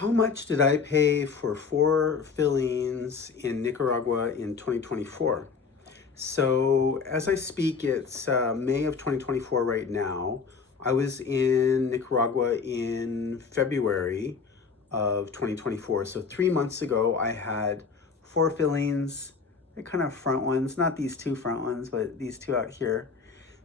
How much did I pay for four fillings in Nicaragua in 2024? So, as I speak, it's May of 2024 right now. I was in Nicaragua in February of 2024. So, 3 months ago, I had four fillings, the kind of front ones, not these two front ones, but these two out here.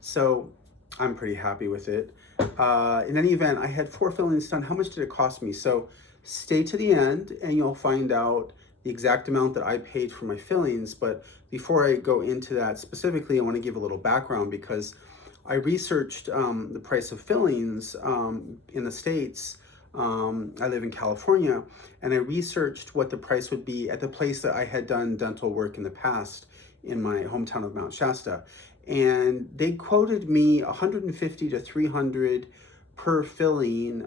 So, I'm pretty happy with it. In any event, I had four fillings done. How much did it cost me? So, stay to the end and you'll find out the exact amount that I paid for my fillings. But before I go into that specifically, I want to give a little background because I researched the price of fillings in the States. I live in California, and I researched what the price would be at the place that I had done dental work in the past in my hometown of Mount Shasta. And they quoted me 150 to 300 per filling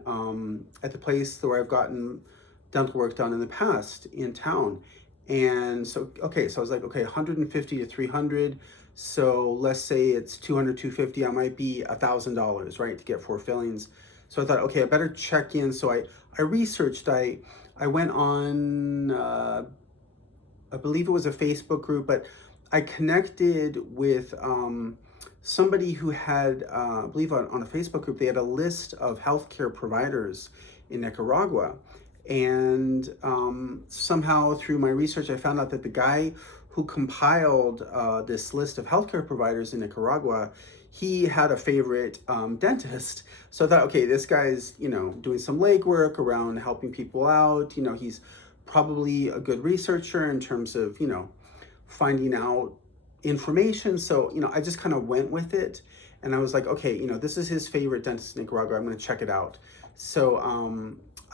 at the place where I've gotten dental work done in the past in town. And so, okay, so I was like, okay, 150 to 300. So let's say it's 200, 250. I might be $1,000, right, to get four fillings. So I thought, okay, I better check in. So I researched. I went on. I believe it was a Facebook group, but I connected with somebody who had, I believe on a Facebook group, they had a list of healthcare providers in Nicaragua. And somehow through my research, I found out that the guy who compiled this list of healthcare providers in Nicaragua, he had a favorite dentist. So I thought, okay, this guy's, doing some legwork around helping people out. He's probably a good researcher in terms of, finding out information. So, I just kind of went with it. And I was like, okay, this is his favorite dentist in Nicaragua. I'm going to check it out. So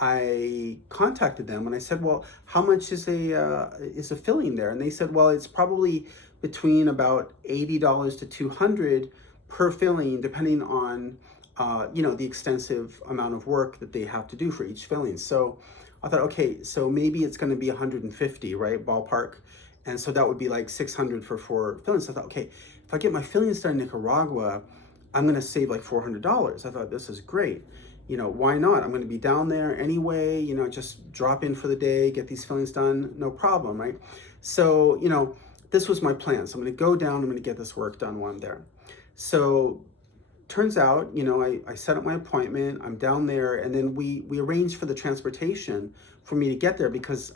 I contacted them and I said, well, how much is a filling there? And they said, well, it's probably between about $80 to 200 per filling, depending on, the extensive amount of work that they have to do for each filling. So I thought, okay, so maybe it's going to be 150, right? Ballpark. And so that would be like 600 for four fillings. So I thought, okay, if I get my fillings done in Nicaragua, I'm going to save like $400. I thought, this is great. Why not? I'm going to be down there anyway, just drop in for the day, get these fillings done, no problem, right? So, this was my plan. So I'm going to go down, I'm going to get this work done while I'm there. So turns out, I set up my appointment, I'm down there, and then we arranged for the transportation for me to get there because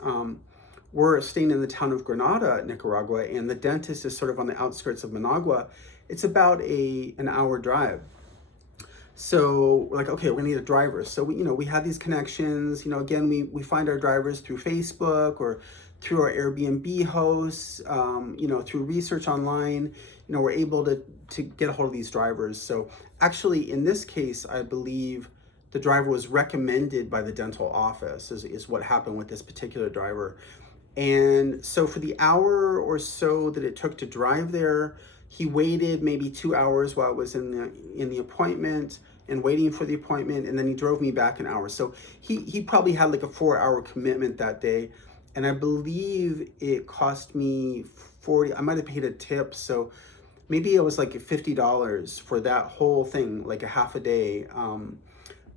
we're staying in the town of Granada, Nicaragua, and the dentist is sort of on the outskirts of Managua. It's about an hour drive. So we're like, okay, we're gonna need a driver. So we had these connections. Again, we find our drivers through Facebook or through our Airbnb hosts. Through research online. We're able to get a hold of these drivers. So actually, in this case, I believe the driver was recommended by the dental office. Is what happened with this particular driver. And so for the hour or so that it took to drive there, he waited maybe 2 hours while I was in the appointment and waiting for the appointment, and then he drove me back an hour. So he probably had like a 4 hour commitment that day, and I believe it cost me 40. I might have paid a tip, so maybe it was like $50 for that whole thing, like a half a day,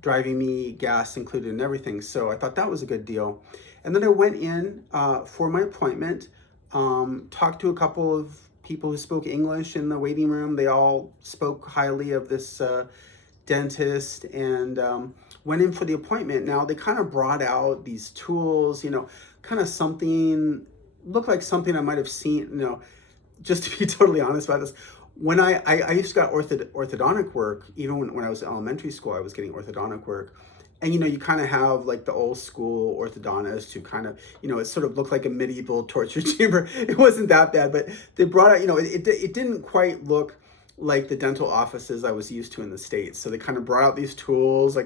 driving me, gas included, and everything. So I thought that was a good deal. And then I went in for my appointment, talked to a couple of people who spoke English in the waiting room. They all spoke highly of this dentist, and went in for the appointment. Now they kind of brought out these tools, kind of something, looked like something I might have seen, just to be totally honest about this. When I used to get orthodontic work, even when I was in elementary school, I was getting orthodontic work. And, you kind of have like the old school orthodontist who kind of, it sort of looked like a medieval torture chamber. It wasn't that bad, but they brought out, it didn't quite look like the dental offices I was used to in the States. So they kind of brought out these tools.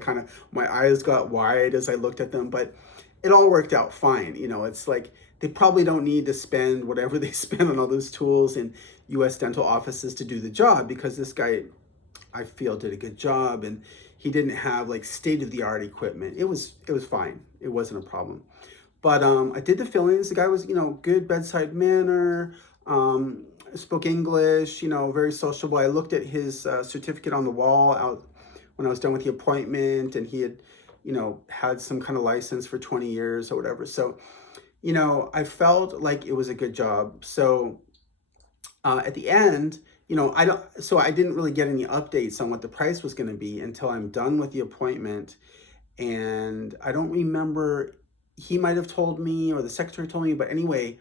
My eyes got wide as I looked at them, but it all worked out fine. It's like they probably don't need to spend whatever they spend on all those tools in US dental offices to do the job, because this guy, I feel, did a good job, and he didn't have like state-of-the-art equipment. It was fine. It wasn't a problem. But I did the fillings. The guy was, good bedside manner, spoke English, very sociable. I looked at his certificate on the wall out when I was done with the appointment, and he had, had some kind of license for 20 years or whatever. So, I felt like it was a good job. So at the end, so I didn't really get any updates on what the price was going to be until I'm done with the appointment. And I don't remember, he might have told me or the secretary told me, but anyway,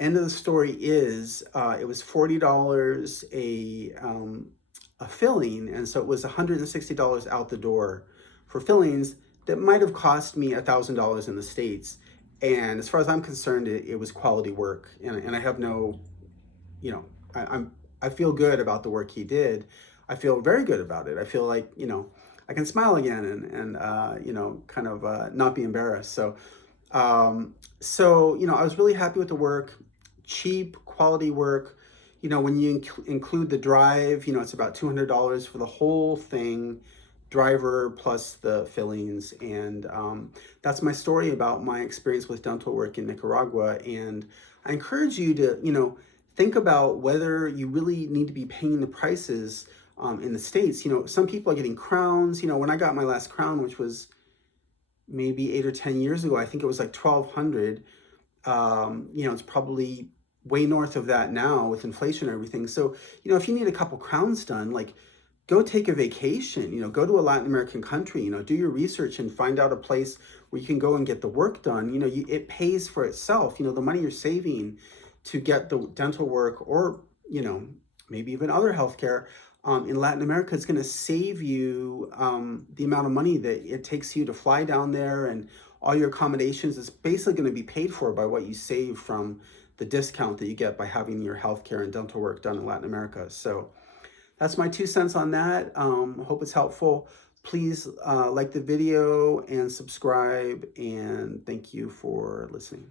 end of the story is it was $40 a filling, and so it was $160 out the door for fillings that might have cost me $1,000 in the States. And as far as I'm concerned, it was quality work, and I have no, you know, I feel good about the work he did. I feel very good about it. I feel like I can smile again and kind of not be embarrassed. So I was really happy with the work, cheap quality work. When you include the drive, it's about $200 for the whole thing, driver plus the fillings. And that's my story about my experience with dental work in Nicaragua. And I encourage you to, think about whether you really need to be paying the prices in the States. Some people are getting crowns. When I got my last crown, which was maybe 8 or 10 years ago, I think it was like 1,200. It's probably way north of that now with inflation and everything. So, if you need a couple crowns done, like go take a vacation, go to a Latin American country, do your research and find out a place where you can go and get the work done. It pays for itself. The money you're saving to get the dental work or, maybe even other healthcare in Latin America is going to save you the amount of money that it takes you to fly down there, and all your accommodations is basically going to be paid for by what you save from the discount that you get by having your healthcare and dental work done in Latin America. So that's my 2 cents on that. Hope it's helpful. Please like the video and subscribe, and thank you for listening.